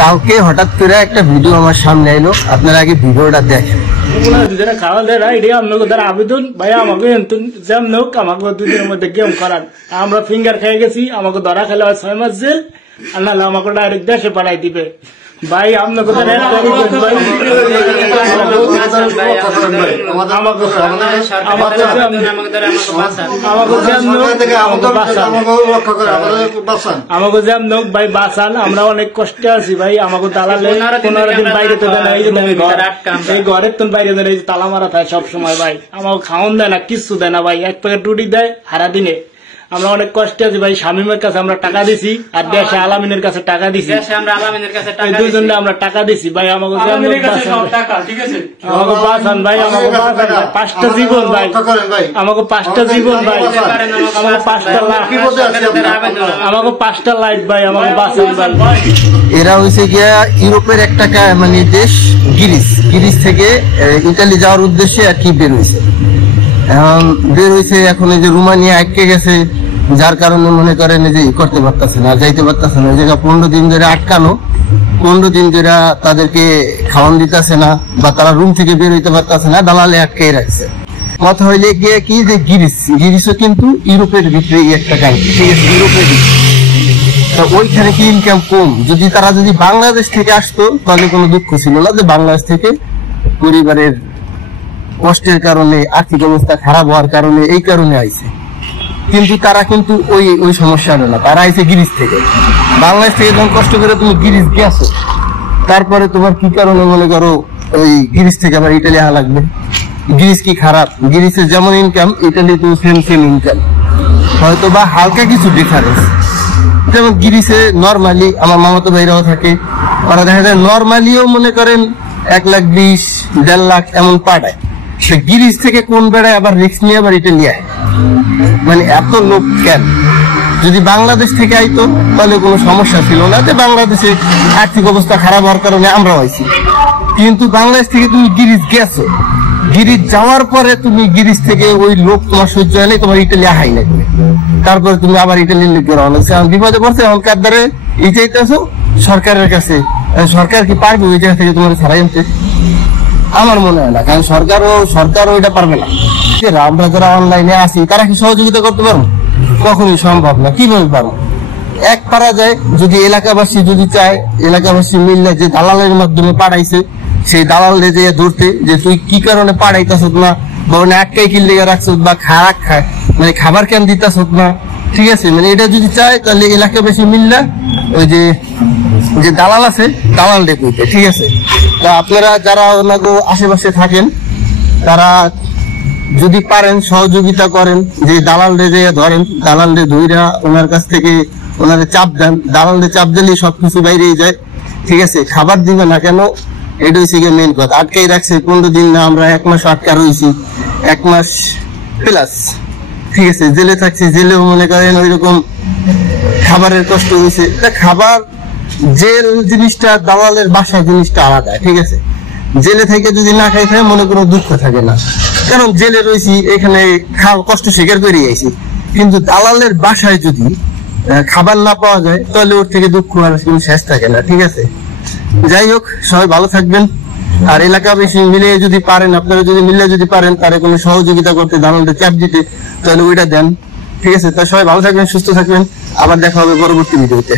কালকে হঠাৎ করে একটা ভিডিও আমার সামনে এলো, আপনারা আগে ভিডিওটা দেখেন। আবেদন ভাই আমাকে আমাকে দুদিনের মধ্যে গেম করান, আমরা ফিঙ্গার খেয়ে গেছি, আমাকে ধরা খেলে 6 মাস জেল, আর নাহলে আমাকে ডাইরেক্ট দেশে পাঠাই দিবে। ভাই আপনাকে ভাই বাঁচান, আমরা অনেক কষ্টে আছি ভাই। আমাকে দালালে 15 দিন বাইরে তো দেয় না, এই ঘরের তো বাইরে দেয়, তালা মারা থাকে সবসময় ভাই। আমাকে খাওয়ান দেয় না, কিচ্ছু দেয় না ভাই, 1 প্যাকেট রুটি দেয় সারা দিনে। আমরা অনেক কষ্টে আছি ভাই। শামীমের কাছে আমরা টাকা দিছি, আর দেশে আলামিনের কাছে টাকা দিছি, দুজনে আমরা টাকা দিছি ভাই। আমাকে বাঁচান ভাই, আমাকে বাঁচান। 5টা জীবন ভাই, আমাকে 5টা জীবন ভাই, আমাকে 5টা লাখ, আমাকে 5টা লাইফ ভাই, আমাকে বাঁচান ভাই। এরা হয়েছে গিয়া ইউরোপের একটা মানে দেশ গ্রিস থেকে ইটালি যাওয়ার উদ্দেশ্যে আর কি বের হয়েছে। এখন এই যে রোমানিয়া আটকে গেছে, যার কারণে মনে করেন যে করতে পারতেছে না, যাইতে পারতেছে না। জায়গা 15 দিন ধরে আটকানো, 15 দিন ধরে তাদেরকে খাওয়ান দিতেছে না, বা তারা রুম থেকে বের হইতে পারতেছে না, দালালে আটকে রাখছে। কথা হইলে গিয়ে কি যে গ্রিসও কিন্তু ইউরোপের ভিতরে একটা কান্ট্রি, ঠিক আছে, ইউরোপের তো ওইখানে কি ইনকাম কম। তারা যদি বাংলাদেশ থেকে আসতো তাহলে কোনো দুঃখ ছিল না, যে বাংলাদেশ থেকে পরিবারের কষ্টের কারণে, আর্থিক অবস্থা খারাপ হওয়ার কারণে, এই কারণে আইছে। কিন্তু তারা কিন্তু ওই সমস্যা না, তারা আইছে গ্রিস থেকে। বাংলাদেশ থেকে যখন কষ্ট করে তুমি গ্রিস গেছো, তারপরে তোমার কি কারণে মনে করো ওই গ্রিস থেকে আবার ইটালি আসা লাগবে। গ্রিস কি খারাপ? গ্রিসের যেমন ইনকাম, ইটালি তো সেম ইনকাম, হয়তো বা হালকা কিছু ডিফারেন্স। যেমন গ্রিসে নর্মালি আমার মামাতো ভাইরাও থাকে, ওরা দেখা যায় নর্মালিও মনে করেন 1,20,000 1.5 লাখ এমন পাঠায়। সে গ্রিস থেকে কোন বেড়ায় আবার রিস্ক নিয়ে আবার ইটালি আয়, মানে এত লোক কেন? যদি বাংলাদেশ থেকে আইতো তাহলে কোনো সমস্যা ছিল না, যে বাংলাদেশে আর্থিক অবস্থা খারাপ হওয়ার কারণে আমরা আইছি। কিন্তু বাংলাদেশ থেকে তুমি গ্রিস গেছো, গ্রিস যাওয়ার পরে তুমি গ্রিস থেকে ওই লোক তোমার সহ্য হয় নাই, তোমার ইটালি আহাই লাগবে, তারপরে তুমি আবার ইটালির লোকের বিপদে পড়ছে। এখন কারদারে এই চাইতেছো সরকারের কাছে, সরকার কি পারবে ওই জায়গা থেকে তোমার ছাড়াই আনতে? আমার মনে হয় না, কারণ সরকারও এটা পারবে না। আমরা যারা অনলাইনে আছি তারা কি সহযোগিতা করতে পারবো? কখনোই সম্ভব না। কিভাবে পারবো? এক পারা যায়, যদি এলাকাবাসী যদি চায়, এলাকাবাসী মিললে যে দালালের মাধ্যমে পাঠাইছে, সেই দালালে যে ধরতে, যে তুই কি কারণে পাঠাইতাছ না, বা একটাই কিনলে রাখছ, বা মানে খাবার কেন দিতাছ না, ঠিক আছে, মানে এটা যদি চায় তাহলে এলাকাবাসী মিললে ওই যে দালাল আছে দালাল ডেপুইতে, ঠিক আছে। তা আপনারা যারা ওনাকে আশেপাশে থাকেন, তারা যদি পারেন সহযোগিতা করেন, যে দালালরে যে ধরেন, দালালরে ধইরা ওনার কাছ থেকে ওনারে চাপ দেন। দালালরে চাপ দিলে সবকিছু বাইরে যায়, ঠিক আছে। খাবার দিবে না কেন, এটা হচ্ছে গিয়ে মেন কথা। আটকাই রাখছে 15 দিন না, আমরা 1 মাস আটকা রয়েছি, 1 মাস প্লাস, ঠিক আছে, জেলে থাকছি। জেলেও মনে করেন ওই রকম খাবারের কষ্ট হয়েছে। খাবার জেল জিনিসটা, দালালের বাসা জিনিসটা আলাদা, ঠিক আছে। জেলে থেকে যদি না খাই থাকে মনে কোনো দুঃখ থাকে না, কারণ জেলে রয়েছি, এখানে কষ্ট স্বীকার করে আইছি। কিন্তু দালালের বাসায় যদি খাবার না পাওয়া যায় তাহলে ওর থেকে দুঃখ আর কোনো শেষ থাকে না, ঠিক আছে। যাই হোক, সবাই ভালো থাকবেন। আর এলাকা বেশি মিলে যদি পারেন, আপনারা যদি মিলে যদি পারেন তারে কোনো সহযোগিতা করতে, দালালদের চাপ দিতে, তাহলে ওইটা দেন, ঠিক আছে। তা সবাই ভালো থাকবেন, সুস্থ থাকবেন। আবার দেখা হবে পরবর্তী ভিডিওতে।